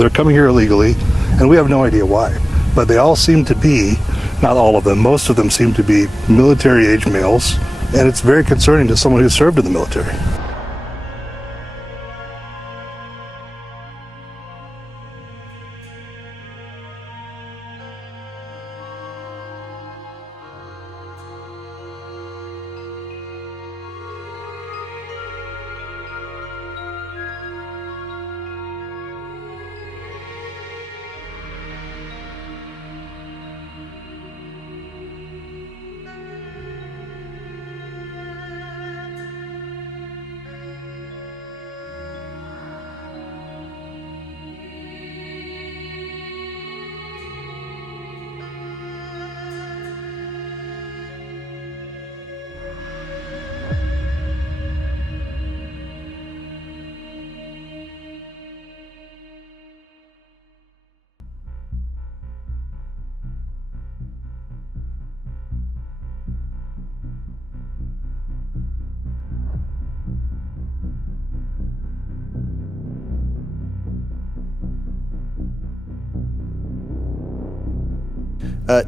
They're coming here illegally, and we have no idea why. But they all seem to be, not all of them, most of them seem to be military-age males, and it's very concerning to someone who served in the military.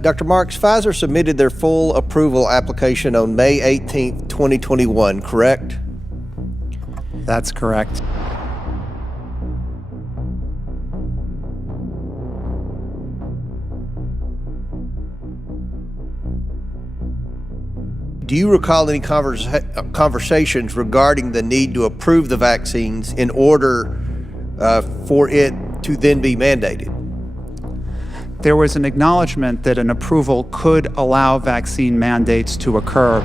Dr. Marks, Pfizer submitted their full approval application on May 18th, 2021, correct? That's correct. Do you recall any conversations regarding the need to approve the vaccines in order for it to then be mandated? There was an acknowledgement that an approval could allow vaccine mandates to occur.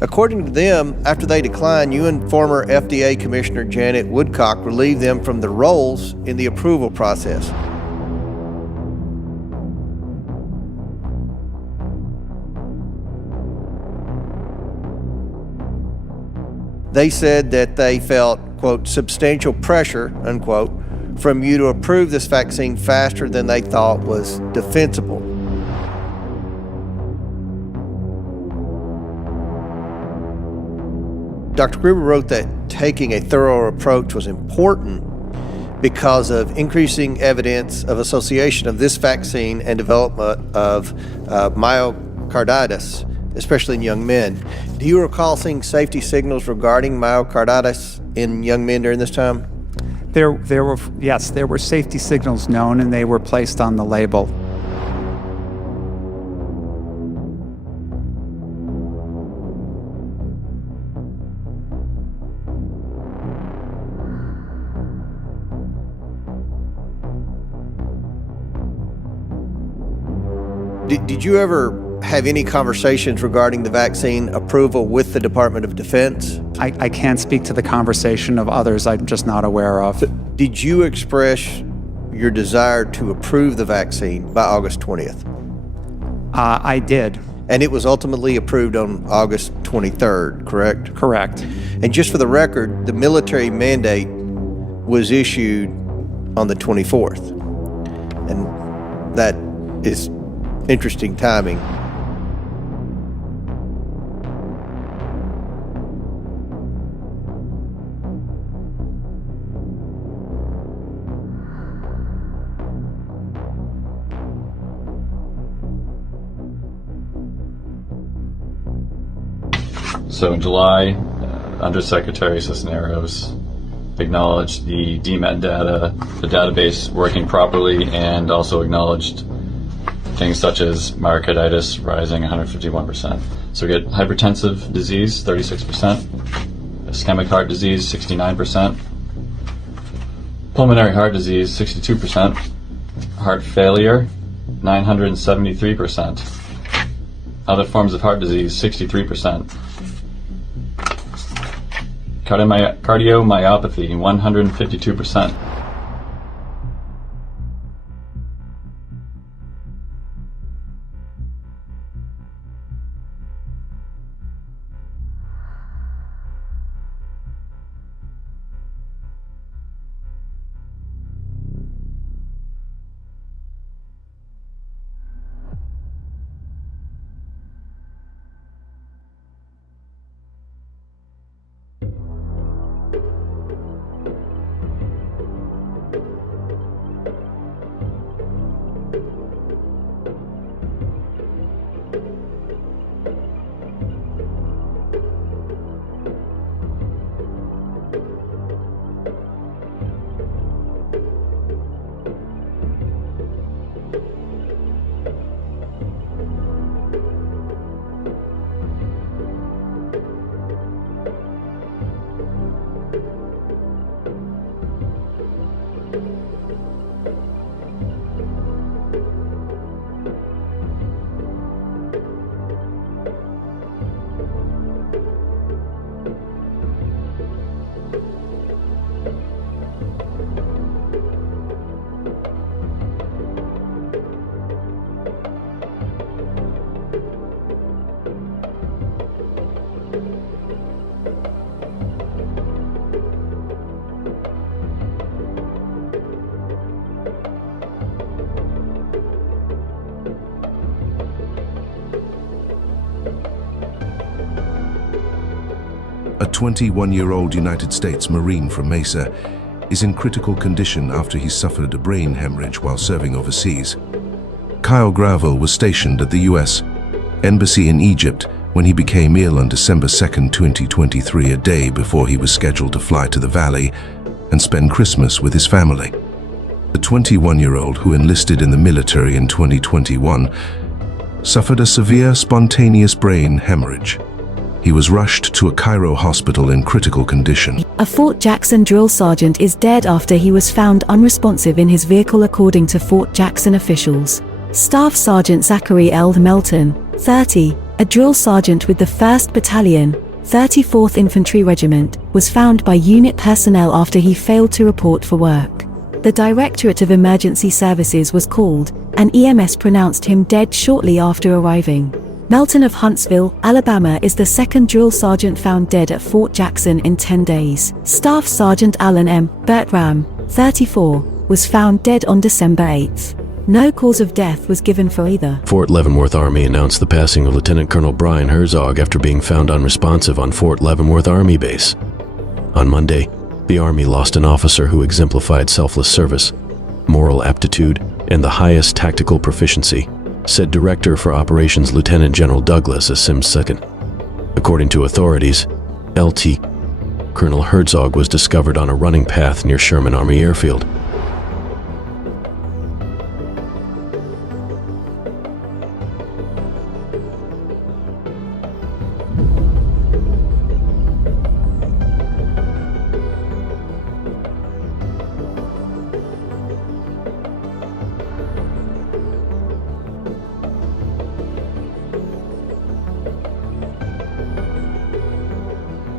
According to them, after they declined, you and former FDA Commissioner Janet Woodcock relieved them from the roles in the approval process. They said that they felt, quote, substantial pressure, unquote, from you to approve this vaccine faster than they thought was defensible. Dr. Gruber wrote that taking a thorough approach was important because of increasing evidence of association of this vaccine and development of myocarditis, especially in young men. Do you recall seeing safety signals regarding myocarditis in young men during this time? There were safety signals known, and they were placed on the label. Did you ever have any conversations regarding the vaccine approval with the Department of Defense? I can't speak to the conversation of others I'm just not aware of. Did you express your desire to approve the vaccine by August 20th? I did. And it was ultimately approved on August 23rd, correct? Correct. And just for the record, the military mandate was issued on the 24th. And that is interesting timing. So in July, Undersecretary Cisneros acknowledged the DMED data, the database working properly, and also acknowledged things such as myocarditis rising 151%. So we get hypertensive disease, 36%, ischemic heart disease, 69%, pulmonary heart disease, 62%, heart failure, 973%, other forms of heart disease, 63%, cardiomyopathy, 152%. A 21-year-old United States Marine from Mesa is in critical condition after he suffered a brain hemorrhage while serving overseas. Kyle Gravel was stationed at the U.S. Embassy in Egypt when he became ill on December 2, 2023, a day before he was scheduled to fly to the Valley and spend Christmas with his family. The 21-year-old, who enlisted in the military in 2021, suffered a severe spontaneous brain hemorrhage. He was rushed to a Cairo hospital in critical condition. A Fort Jackson drill sergeant is dead after he was found unresponsive in his vehicle, according to Fort Jackson officials. Staff Sergeant Zachary L. Melton, 30, a drill sergeant with the 1st Battalion, 34th Infantry Regiment, was found by unit personnel after he failed to report for work. The Directorate of Emergency Services was called, and EMS pronounced him dead shortly after arriving. Melton of Huntsville, Alabama is the 2nd drill sergeant found dead at Fort Jackson in 10 days. Staff Sergeant Alan M. Bertram, 34, was found dead on December 8. No cause of death was given for either. Fort Leavenworth Army announced the passing of Lieutenant Colonel Brian Herzog after being found unresponsive on Fort Leavenworth Army Base. On Monday, the Army lost an officer who exemplified selfless service, moral aptitude, and the highest tactical proficiency, said Director for Operations Lieutenant General Douglas S. Sims II. According to authorities, LT Colonel Herzog was discovered on a running path near Sherman Army Airfield.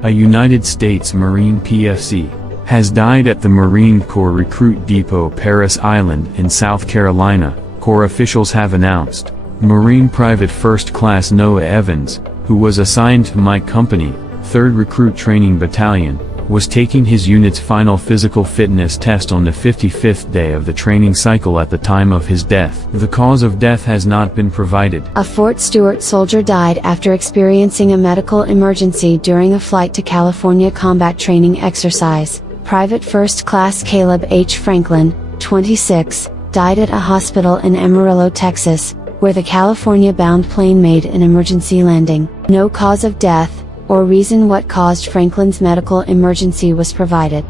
A United States Marine PFC has died at the Marine Corps Recruit Depot, Parris Island in South Carolina, Corps officials have announced. Marine Private First Class Noah Evans, who was assigned to my company, 3rd Recruit Training Battalion, was taking his unit's final physical fitness test on the 55th day of the training cycle at the time of his death. The cause of death has not been provided. A Fort Stewart soldier died after experiencing a medical emergency during a flight to California combat training exercise. Private First Class Caleb H. Franklin, 26, died at a hospital in Amarillo, Texas, where the California-bound plane made an emergency landing. No cause of death, or reason what caused Franklin's medical emergency was provided.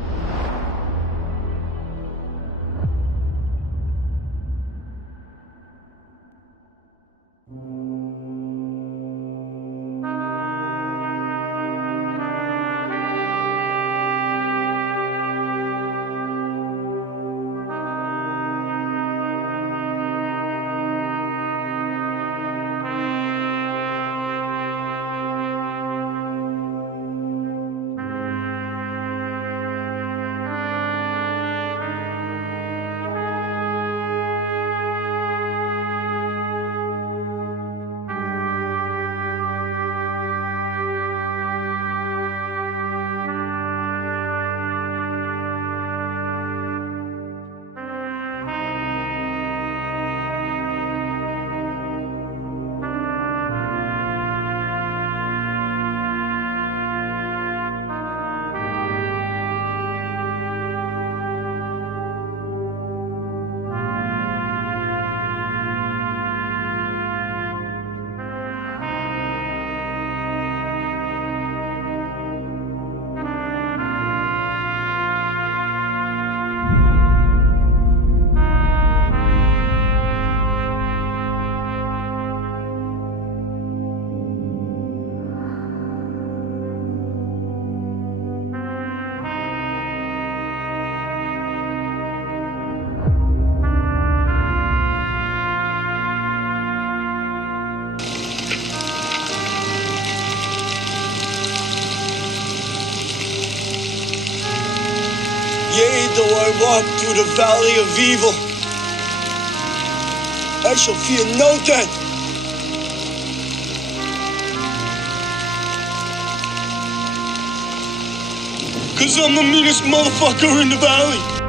Yea, though I walk through the valley of evil, I shall fear no death. 'Cause I'm the meanest motherfucker in the valley.